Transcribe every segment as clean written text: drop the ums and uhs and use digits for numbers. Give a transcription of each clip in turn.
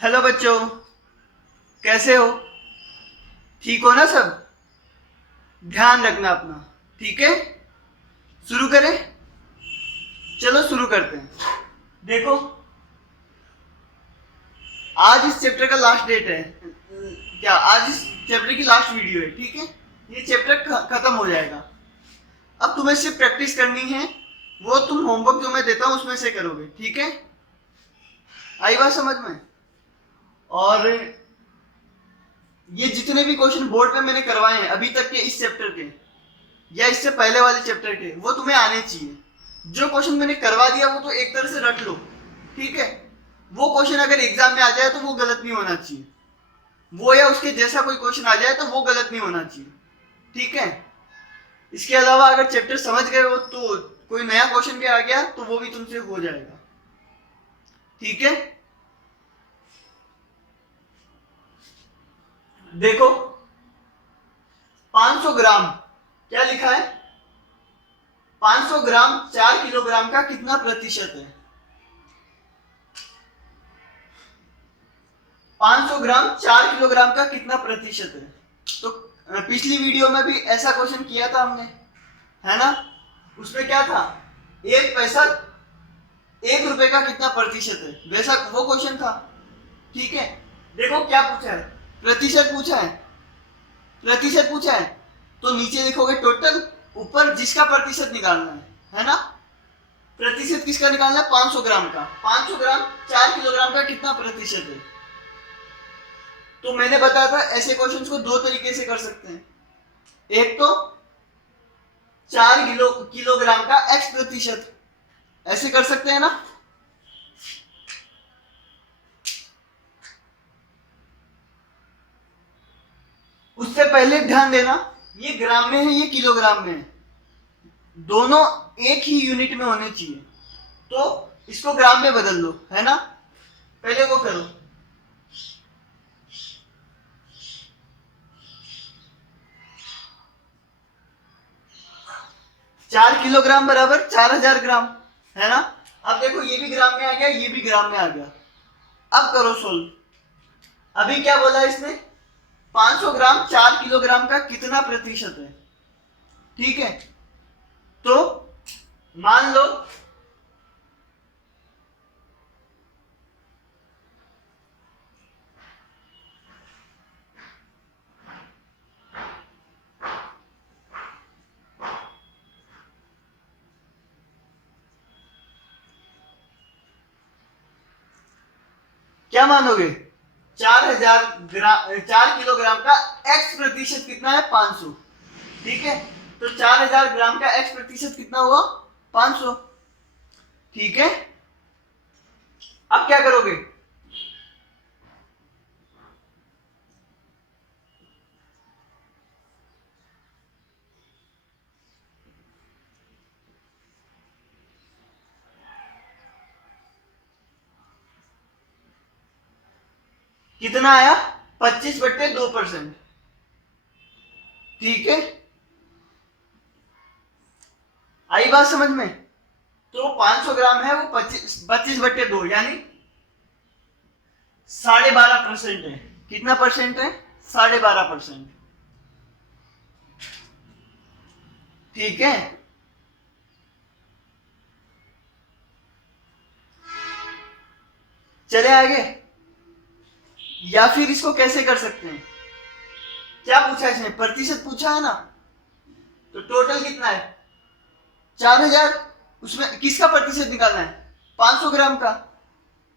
Hello बच्चों, कैसे हो? ठीक हो ना सब? ध्यान रखना अपना, ठीक है? शुरू करें? चलो शुरू करते हैं। देखो, आज इस चैप्टर का लास्ट डेट है। क्या आज इस चैप्टर की लास्ट वीडियो है, ठीक है? ये चैप्टर खत्म हो जाएगा। अब तुम्हें सिर्फ प्रैक्टिस करनी है। वो तुम होमवर्क जो मैं देता हूँ उसमें से करोगे, ठीक है? आई बात समझ में? और ये जितने भी क्वेश्चन बोर्ड पे मैंने करवाए हैं अभी तक के इस चैप्टर के या इससे पहले वाले चैप्टर के, वो तुम्हें आने चाहिए। जो क्वेश्चन मैंने करवा दिया वो तो एक तरह से रट लो, ठीक है? वो क्वेश्चन अगर एग्जाम में आ जाए तो वो गलत नहीं होना चाहिए। वो या उसके जैसा कोई क्वेश्चन आ जाए तो वो गलत नहीं होना चाहिए, ठीक है? इसके अलावा अगर चैप्टर समझ गए हो तो कोई नया क्वेश्चन भी आ गया तो वो भी तुमसे हो जाएगा, ठीक है? देखो, 500 ग्राम क्या लिखा है? 500 ग्राम 4 किलोग्राम का कितना प्रतिशत है? 500 ग्राम 4 किलोग्राम का कितना प्रतिशत है? तो पिछली वीडियो में भी ऐसा क्वेश्चन किया था हमने, है ना? उसमें क्या था? एक पैसा 1 रुपए का कितना प्रतिशत है, वैसा वो क्वेश्चन था, ठीक है? देखो क्या पूछा है, प्रतिशत पूछा है। प्रतिशत पूछा है तो नीचे लिखोगे टोटल, ऊपर जिसका प्रतिशत निकालना है ना? प्रतिशत किसका निकालना है? 500 ग्राम का। 500 ग्राम 4 किलोग्राम का कितना प्रतिशत है? तो मैंने बताया था ऐसे क्वेश्चंस को दो तरीके से कर सकते हैं। एक तो 4 किलोग्राम का x प्रतिशत, ऐसे कर सकते हैं ना? उससे पहले ध्यान देना, ये ग्राम में है, ये किलोग्राम में है। दोनों एक ही यूनिट में होने चाहिए, तो इसको ग्राम में बदल लो, है ना? पहले वो करो। 4 किलोग्राम बराबर 4000 ग्राम, है ना? अब देखो, ये भी ग्राम में आ गया, ये भी ग्राम में आ गया। अब करो सोल्व। अभी क्या बोला इसने? 500 ग्राम 4 किलोग्राम का कितना प्रतिशत है, ठीक है? तो मान लो क्या मानोगे? 4 किलोग्राम का x प्रतिशत कितना है? 500, ठीक है? तो 4000 ग्राम का x प्रतिशत कितना हुआ? 500, ठीक है? अब क्या करोगे? कितना आया? 25/2%, ठीक है? आई बात समझ में? तो 500 ग्राम है वो 25/2 यानी 12.5% है। कितना परसेंट है? 12.5%, ठीक है? चले आगे। या फिर इसको कैसे कर सकते हैं? क्या पूछा है इसने? प्रतिशत पूछा है ना? तो टोटल कितना है? 4000। उसमें किसका प्रतिशत निकालना है? 500 ग्राम का।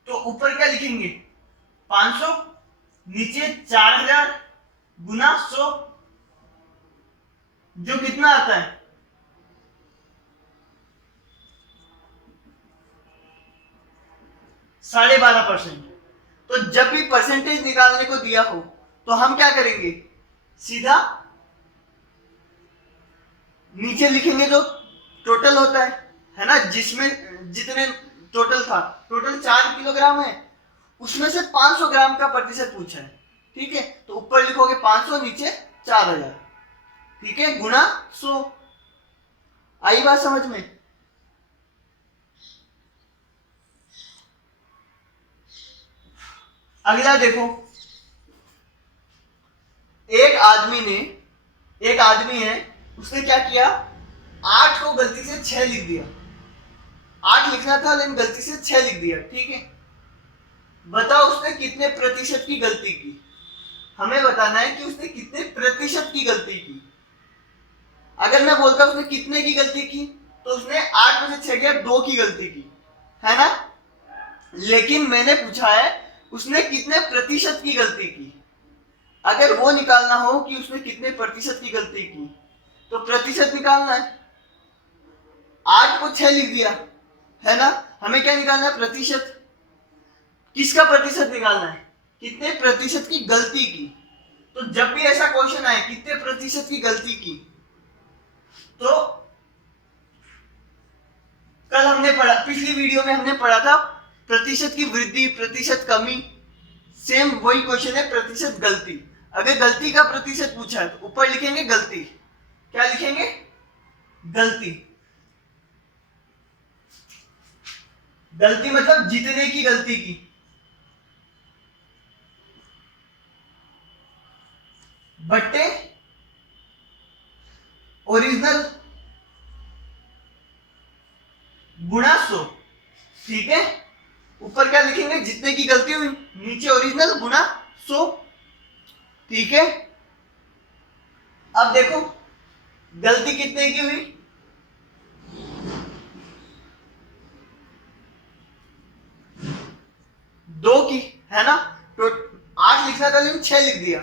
तो ऊपर क्या लिखेंगे? 500, नीचे 4000 गुना 100, जो कितना आता है? 12.5%। तो जब भी परसेंटेज निकालने को दिया हो तो हम क्या करेंगे? सीधा नीचे लिखेंगे जो टोटल होता है ना? जिसमें जितने टोटल था, टोटल 4 किलोग्राम है, उसमें से 500 ग्राम का प्रतिशत पूछा है, ठीक है? तो ऊपर लिखोगे 500, नीचे 4000, ठीक है? गुना 100। आई बात समझ में? अगला देखो, एक आदमी है, उसने क्या किया, 8 को गलती से 6 लिख दिया। 8 लिखना था लेकिन गलती से 6 लिख दिया, ठीक है। बताओ उसने कितने प्रतिशत की गलती की। हमें बताना है कि उसने कितने प्रतिशत की गलती की। अगर मैं बोलता उसने कितने की गलती की तो उसने 8 में से 6 गया 2 की गलती की, है ना। लेकिन मैंने पूछा है उसने कितने प्रतिशत की गलती की। अगर वो निकालना हो कि उसने कितने प्रतिशत की गलती की तो प्रतिशत निकालना है। 8 को 6 लिख दिया, है ना। हमें क्या निकालना है, प्रतिशत। किसका प्रतिशत निकालना है, कितने प्रतिशत की गलती की। तो जब भी ऐसा क्वेश्चन आए कितने प्रतिशत की गलती की, तो कल हमने पढ़ा, पिछली वीडियो में हमने पढ़ा था प्रतिशत की वृद्धि, प्रतिशत कमी। सेम वही क्वेश्चन है, प्रतिशत गलती। अगर गलती का प्रतिशत पूछा है तो ऊपर लिखेंगे गलती। क्या लिखेंगे, गलती। गलती मतलब जितने की गलती की, बट्टे ओरिजिनल गुणा 100, ठीक है। ऊपर क्या लिखेंगे, जितने की गलती हुई, नीचे ओरिजिनल गुणा 100, ठीक है। अब देखो गलती कितने की हुई, 2 की, है ना। तो 8 लिखना था लेकिन 6 लिख दिया,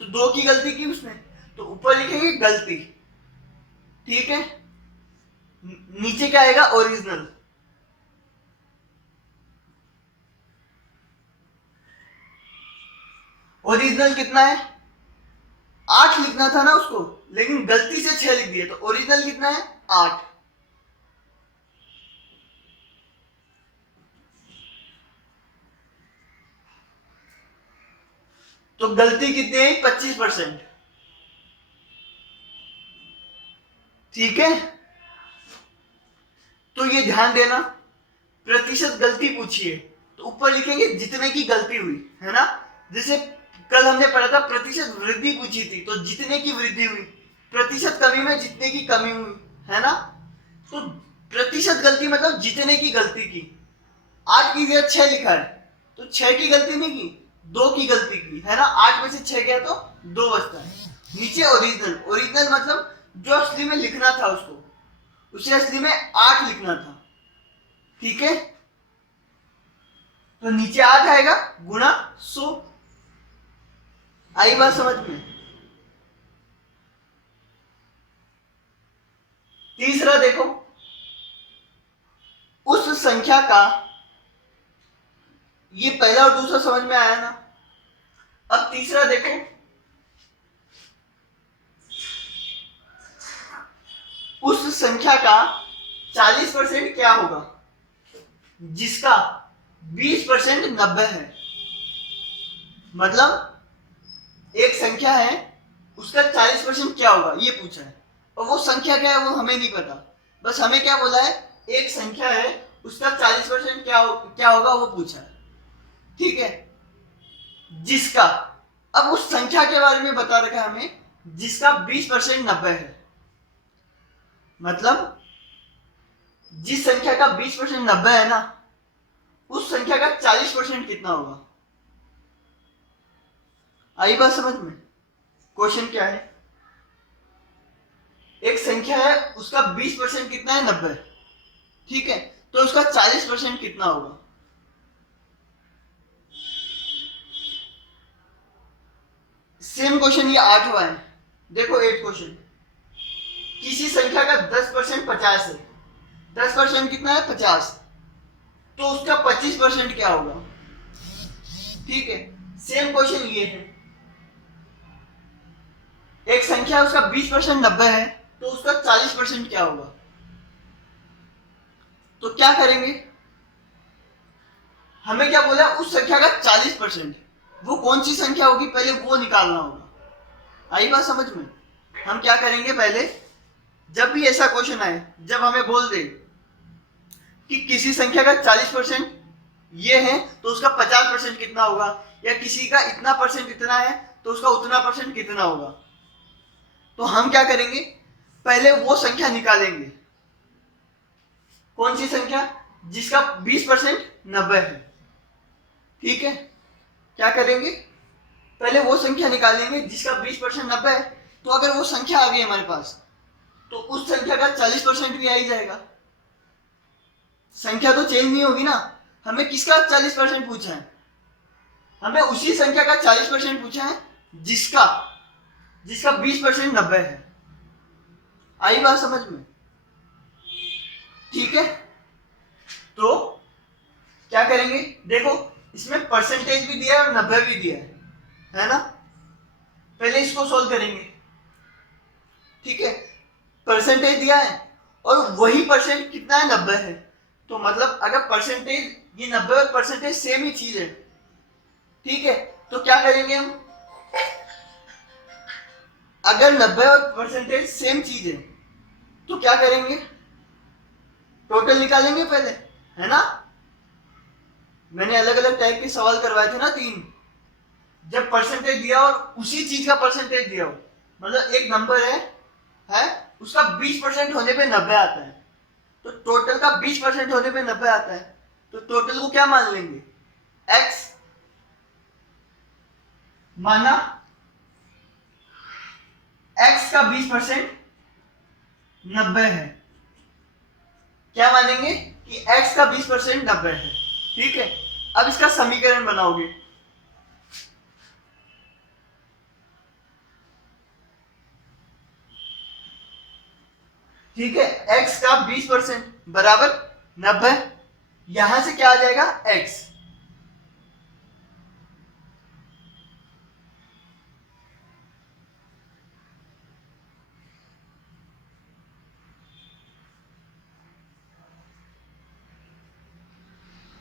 तो 2 की गलती की उसने, तो ऊपर लिखेंगे गलती, ठीक है। नीचे क्या आएगा, ओरिजिनल। ओरिजिनल कितना है, 8 लिखना था ना उसको, लेकिन गलती से 6 लिख दिया, तो ओरिजिनल कितना है, 8। तो गलती कितनी है, 25%, ठीक है। तो ये ध्यान देना, प्रतिशत गलती पूछिए तो ऊपर लिखेंगे जितने की गलती हुई, है ना। जैसे कल हमने पढ़ा था प्रतिशत वृद्धि पूछी थी, तो जितने की वृद्धि हुई। प्रतिशत कमी में जितने की कमी हुई, है ना। तो प्रतिशत गलती मतलब जितने की गलती की। 8 की जगह 6 लिखा है, तो 6 की गलती नहीं की, 2 की गलती की, है ना। 8 में से 6 गया तो 2 बचता है। नीचे ओरिजिनल, ओरिजिनल मतलब जो असली में लिखना था उसको, उसे असली में 8 लिखना था, ठीक है। तो नीचे 8 आएगा गुणा 100। आई बात समझ में। तीसरा देखो, उस संख्या का, ये पहला और दूसरा समझ में आया ना। अब तीसरा देखो, उस संख्या का 40% क्या होगा, जिसका 20% 90 है। मतलब एक संख्या है, उसका 40% क्या होगा ये पूछा है, और वो संख्या क्या है वो हमें नहीं पता। बस हमें क्या बोला है, एक संख्या है उसका 40% क्या होगा वो पूछा है, ठीक है। जिसका, अब उस संख्या के बारे में बता रखा है हमें, जिसका 20% 90 है। मतलब जिस संख्या का 20% 90 है ना, उस संख्या का 40% कितना होगा। आई बात समझ में। क्वेश्चन क्या है, एक संख्या है उसका 20% कितना है, 90, ठीक है। तो उसका 40% कितना होगा। सेम क्वेश्चन ये 8वां है। देखो 8 क्वेश्चन, किसी संख्या का 10% 50 है। 10% कितना है, 50, तो उसका 25% क्या होगा, ठीक है। सेम क्वेश्चन ये है, एक संख्या उसका 20% 90 है, तो उसका 40% क्या होगा। तो क्या करेंगे, हमें क्या बोला, उस संख्या का 40%, वो कौन सी संख्या होगी पहले वो निकालना होगा। आई बात समझ में। हम क्या करेंगे, पहले जब भी ऐसा क्वेश्चन आए, जब हमें बोल दे कि किसी संख्या का 40% ये है तो उसका 50% कितना होगा, या किसी का इतना परसेंट इतना है तो उसका उतना परसेंट कितना होगा। तो हम क्या करेंगे, पहले वो संख्या निकालेंगे। कौन सी संख्या, जिसका 20% 90 है। ठीक है, क्या करेंगे, पहले वो संख्या निकालेंगे जिसका 20% 90 है। तो अगर वो संख्या आ गई हमारे पास तो उस संख्या का 40% भी आ ही जाएगा। संख्या तो चेंज नहीं होगी ना। हमें किसका 40% पूछा है, हमें उसी संख्या का 40% पूछा है जिसका 20% 90 है। आई बात समझ में? ठीक है, तो क्या करेंगे, देखो इसमें परसेंटेज भी दिया है और 90 भी दिया है ना। पहले इसको सोल्व करेंगे। ठीक है, परसेंटेज दिया है और वही परसेंट कितना है, 90 है। तो मतलब अगर परसेंटेज, ये 90 और परसेंटेज सेम ही चीज है। ठीक है, तो क्या करेंगे हम, अगर 90 और परसेंटेज सेम चीज है तो क्या करेंगे, टोटल निकालेंगे पहले, है ना। मैंने अलग अलग टाइप के सवाल करवाए थे ना 3। जब परसेंटेज दिया और उसी चीज का परसेंटेज दिया हो, मतलब एक नंबर है उसका 20% होने पे 90 आता है, तो टोटल का 20% होने पे 90 आता है, तो टोटल को क्या मान लेंगे, x माना। x का 20% 90 है, क्या मानेंगे कि x का 20% 90 है। ठीक है, अब इसका समीकरण बनाओगे। ठीक है, x का 20% बराबर 90, यहां से क्या आ जाएगा, x।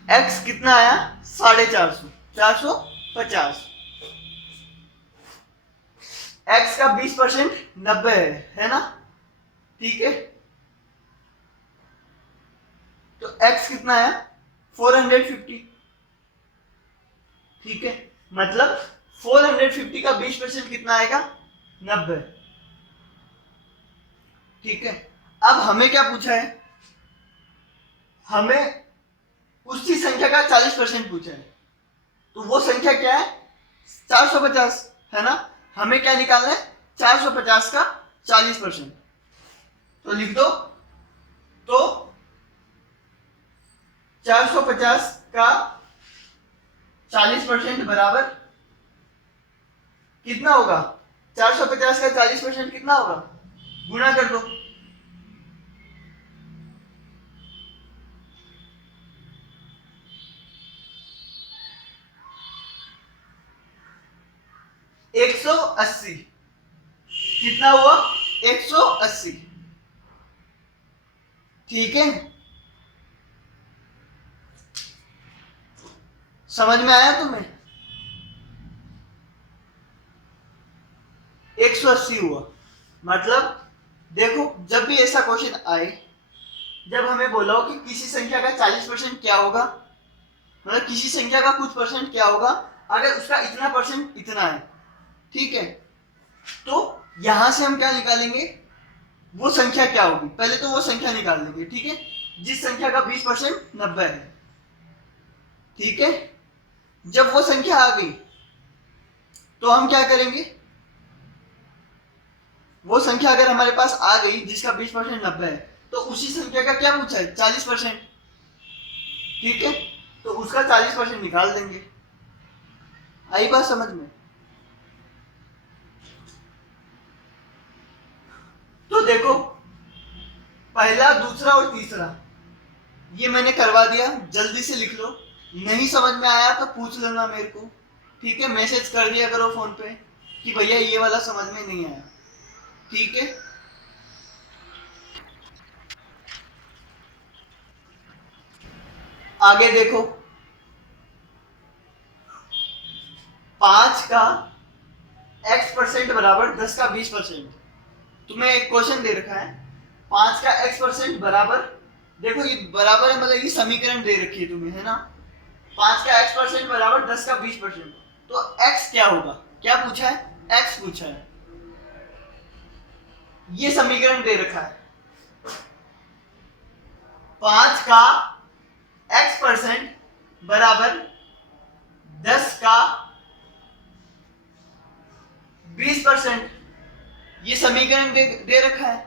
x कितना आया, 450, 450। x का 20% 90 है ना। ठीक है, तो x कितना आया, 450। ठीक है, मतलब 450 का 20% कितना आएगा, 90। ठीक है, अब हमें क्या पूछा है, हमें उसी संख्या का 40% पूछा है। तो वो संख्या क्या है, 450 है ना। हमें क्या निकालना है, 450 का 40%। तो लिख दो, तो 450 का 40% बराबर कितना होगा, 450 का 40% कितना होगा, गुणा कर दो। एक सौ 80 कितना हुआ, 180। ठीक है, समझ में आया तुम्हें, 180 हुआ। मतलब देखो, जब भी ऐसा क्वेश्चन आए, जब हमें बोला हो कि किसी संख्या का 40% क्या होगा, मतलब किसी संख्या का कुछ परसेंट क्या होगा अगर उसका इतना परसेंट इतना है। ठीक है, तो यहां से हम क्या निकालेंगे, वो संख्या क्या होगी, पहले तो वो संख्या निकाल लेंगे। ठीक है, जिस संख्या का 20% 90 है। ठीक है, जब वो संख्या आ गई तो हम क्या करेंगे, वो संख्या अगर हमारे पास आ गई जिसका 20% 90 है, तो उसी संख्या का क्या पूछा है, 40%। ठीक है, तो उसका 40% निकाल देंगे। आई बात समझ में? तो देखो, पहला, दूसरा और तीसरा ये मैंने करवा दिया, जल्दी से लिख लो। नहीं समझ में आया तो पूछ लेना मेरे को। ठीक है, मैसेज कर दिया करो फोन पे कि भैया ये वाला समझ में नहीं आया। ठीक है, आगे देखो, 5 का x% बराबर 10 का 20%। तुम्हें एक क्वेश्चन दे रखा है, 5 का x% बराबर, देखो ये बराबर है मतलब ये समीकरण दे रखी है तुम्हें, है ना। 5 का x% बराबर 10 का 20%। तो x क्या होगा? क्या पूछा है? x पूछा है। ये समीकरण दे रखा है, 5 का x% बराबर 10 का 20%। ये समीकरण दे रखा है।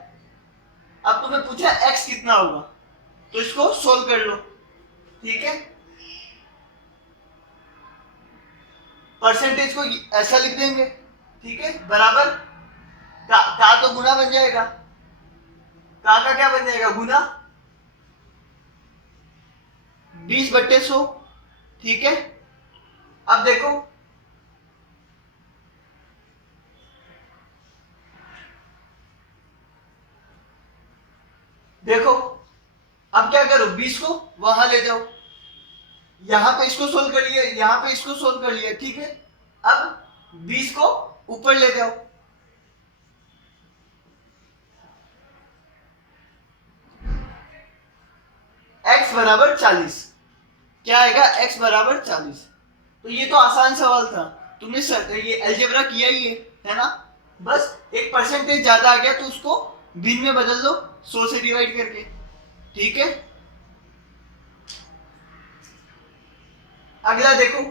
अब तुम्हें पूछा x कितना होगा, तो इसको सोल्व कर लो। ठीक है, परसेंटेज को ऐसा लिख देंगे। ठीक है, बराबर का तो गुना बन जाएगा, का क्या बन जाएगा? गुना 20/100। ठीक है, अब देखो देखो अब क्या करो, 20 को वहां ले जाओ, यहां पे इसको सोल्व कर लिया, यहां पे इसको सोल्व कर लिया। ठीक है, अब 20 को ऊपर ले जाओ, x बराबर 40। क्या आएगा? x बराबर 40। तो ये तो आसान सवाल था, तुमने ये अलजेब्रा किया ही है ना। बस एक परसेंटेज ज्यादा आ गया तो उसको भिन्न में बदल दो 100 से डिवाइड करके। ठीक है, अगला देखो,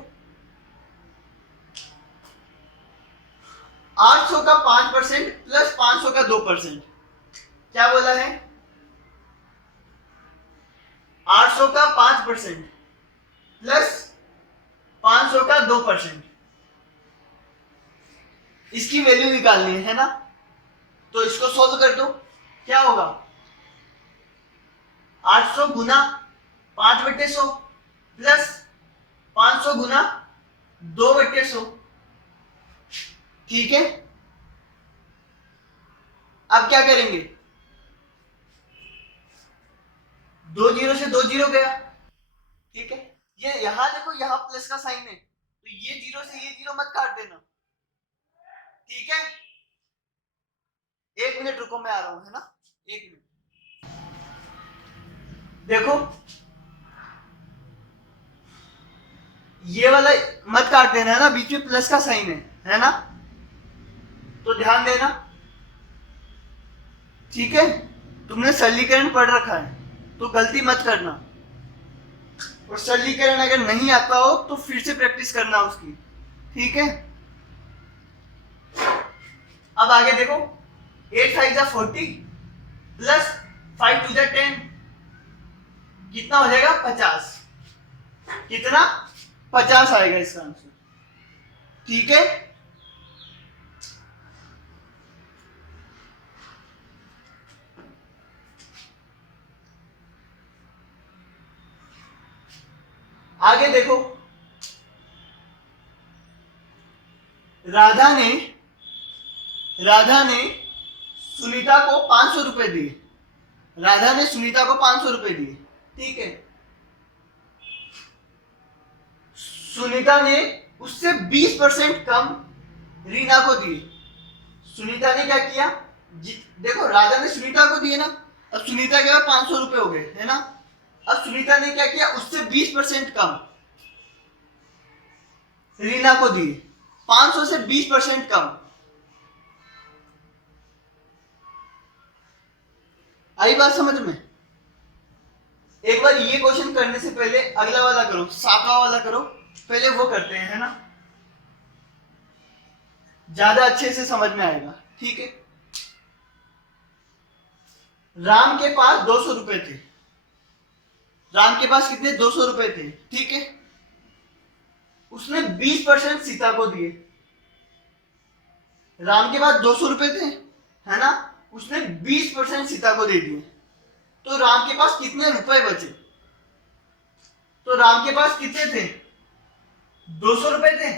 800 का 5% प्लस 500 का 2%। क्या बोला है? 800 का 5% प्लस 500 का 2%। इसकी वैल्यू निकालनी है ना, तो इसको सोल्व कर दो। क्या होगा? 800 गुना 5/100 प्लस 500 गुना 2/100। ठीक है, अब क्या करेंगे? 2 जीरो से 2 जीरो गया। ठीक है, ये यहां देखो, यहां प्लस का साइन है, तो ये जीरो से ये जीरो मत काट देना। ठीक है, 1 मिनट रुको, मैं आ रहा हूं, है ना, 1 मिनट। देखो ये वाला मत काट देना, है ना, बीच में प्लस का साइन है ना, तो ध्यान देना। ठीक है, तुमने सरलीकरण पढ़ रखा है तो गलती मत करना, और सरलीकरण अगर नहीं आता हो तो फिर से प्रैक्टिस करना उसकी। ठीक है, अब आगे देखो, 8 5 जा 40 प्लस 5 2 जा 10, कितना हो जाएगा? 50। कितना? 50 आएगा इसका आंसर। ठीक है, आगे देखो, राधा ने सुनीता को 500 रुपए दिए। राधा ने सुनीता को 500 रुपए दिए। ठीक है, सुनीता ने उससे 20% कम रीना को दिए। सुनीता ने क्या किया? देखो, राधा ने सुनीता को दिए ना, अब सुनीता के पास 500 रुपए हो गए, है ना। अब सुनीता ने क्या किया? उससे 20% कम रीना को दिए, 500 से 20% कम। आई बात समझ में? एक बार ये क्वेश्चन करने से पहले अगला वाला करो, 7वां वाला करो, पहले वो करते हैं, है ना, ज्यादा अच्छे से समझ में आएगा। ठीक है, राम के पास 200 रुपए थे। राम के पास कितने? 200 रुपए थे। ठीक है, उसने 20% सीता को दिए। राम के पास 200 रुपए थे, है ना, उसने 20% सीता को दे दिए, तो राम के पास कितने रुपए बचे? तो राम के पास कितने थे? 200 रुपए थे।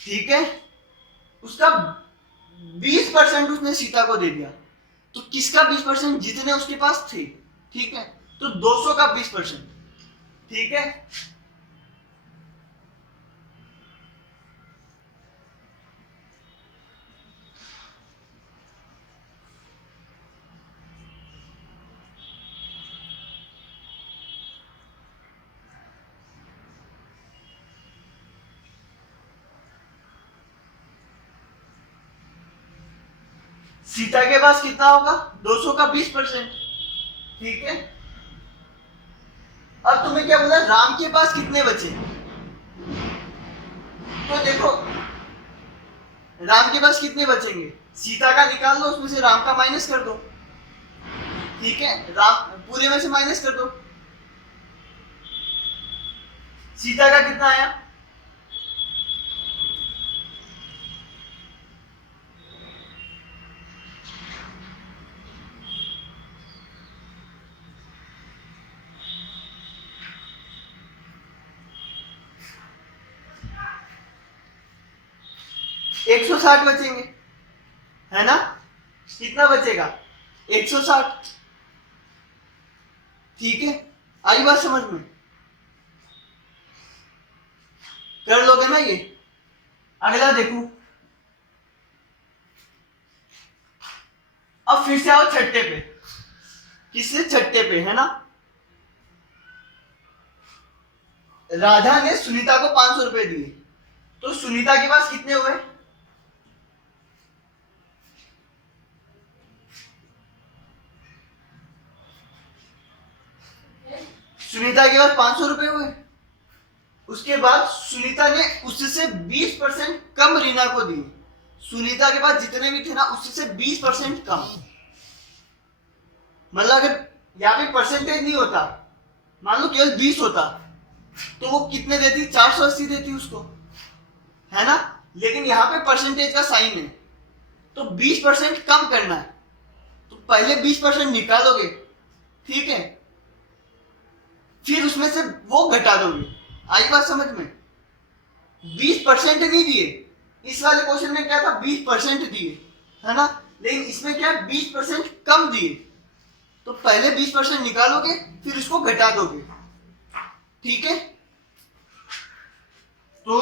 ठीक है, उसका 20% उसने सीता को दे दिया, तो किसका 20%? जितने उसके पास थे। ठीक है, तो 200 का 20%। ठीक है, सीता के पास कितना होगा? 200 का 20%। ठीक है, अब तुम्हें क्या बोला, राम के पास कितने बचे? तो देखो राम के पास कितने बचेंगे, सीता का निकाल दो, उसमें से राम का माइनस कर दो। ठीक है, राम पूरे में से माइनस कर दो। सीता का कितना आया? 160 बचेंगे, है ना? कितना बचेगा? 160। ठीक है, आई बात समझ में? कर लोगे ना ये? अगला देखो, अब फिर से आओ छठे पे। किससे? छठे पे, है ना? राधा ने सुनीता को 500 रुपए दिए, तो सुनीता के पास कितने हुए? सुनीता के पास 500 रुपए हुए। उसके बाद सुनीता ने उससे 20% कम रीना को दिए। सुनीता के पास जितने भी थे ना, उससे 20% कम। मतलब अगर यहाँ पे परसेंटेज नहीं होता, मान लो केवल 20 होता, तो वो कितने देती? 480 देती उसको, है ना? लेकिन यहाँ पे परसेंटेज का साइन है, तो 20% कम करना है, तो पहले 20% निकालोगे, ठीक है, फिर उसमें से वो घटा दोगे। आई बात समझ में? 20% नहीं दिए, इस वाले क्वेश्चन में क्या था? 20% दिए, है ना? लेकिन इसमें क्या, 20% कम दिए, तो पहले 20% निकालोगे, फिर उसको घटा दोगे। ठीक है, तो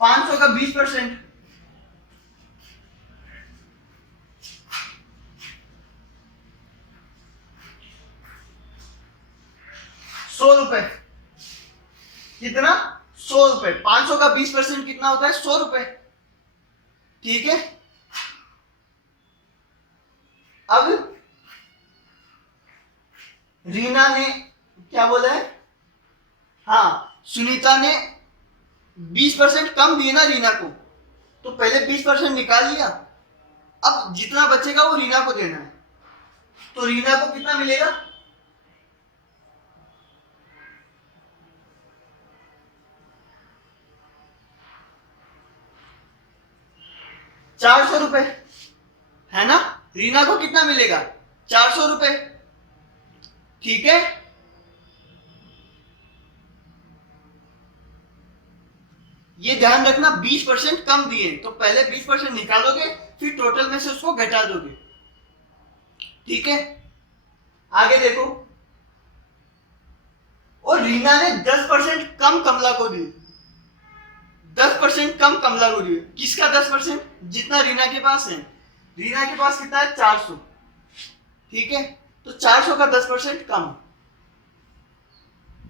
500 का 20%, 100 रुपए। कितना? 100 रुपए। 500 का 20% कितना होता है? 100 रुपए। ठीक है, अब रीना ने क्या बोला है? हाँ, सुनीता ने 20% कम दिए ना रीना को, तो पहले 20% निकाल लिया, अब जितना बचेगा वो रीना को देना है, तो रीना को कितना मिलेगा? 400 रुपए, है ना? रीना को कितना मिलेगा? 400 रुपए। ठीक है, ये ध्यान रखना, 20% कम दिए, तो पहले 20% निकालोगे, फिर टोटल में से उसको घटा दोगे। ठीक है, आगे देखो, और रीना ने 10% कम कमला को दी। 10% कम कमला को दी। किसका 10%? जितना रीना के पास है। रीना के पास कितना है? 400। ठीक है, तो 400 का 10% कम,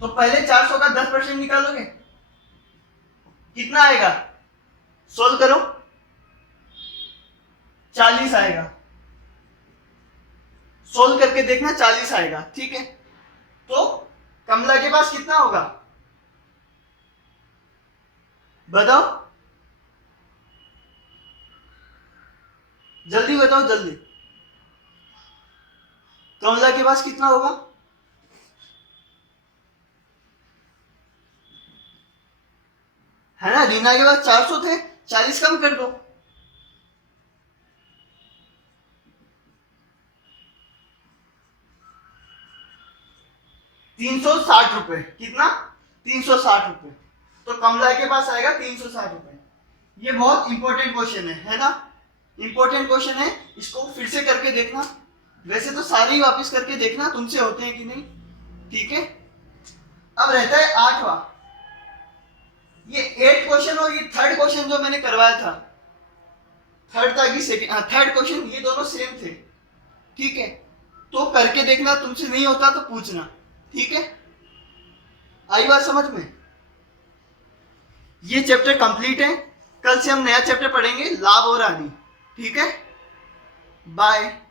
तो पहले 400 का 10% निकालोगे, कितना आएगा? सोल्व करो, 40 आएगा। सोल्व करके देखना, 40 आएगा। ठीक है, तो कमला के पास कितना होगा? बताओ, जल्दी बताओ, जल्दी। कमला के पास कितना होगा? है ना? रीना के पास 400 थे, 40 कम कर दो। ₹360। कितना? 360 रुपए। तो कमला के पास आएगा 360 रुपए। ये बहुत इंपॉर्टेंट क्वेश्चन है ना? इंपॉर्टेंट क्वेश्चन है, इसको फिर से करके देखना। वैसे तो सारे ही वापस करके देखना तुमसे होते हैं कि नहीं। ठीक है, अब रहता है 8वां। ये 8th क्वेश्चन और ये 3rd क्वेश्चन जो मैंने करवाया था, 3rd था कि सेकेंड? हाँ, 3rd क्वेश्चन, ये दोनों सेम थे। ठीक है, तो करके देखना, तुमसे नहीं होता तो पूछना। ठीक है, आई बात समझ में? ये चैप्टर कंप्लीट है। कल से हम नया चैप्टर पढ़ेंगे, लाभ और हानि। ठीक है, बाय।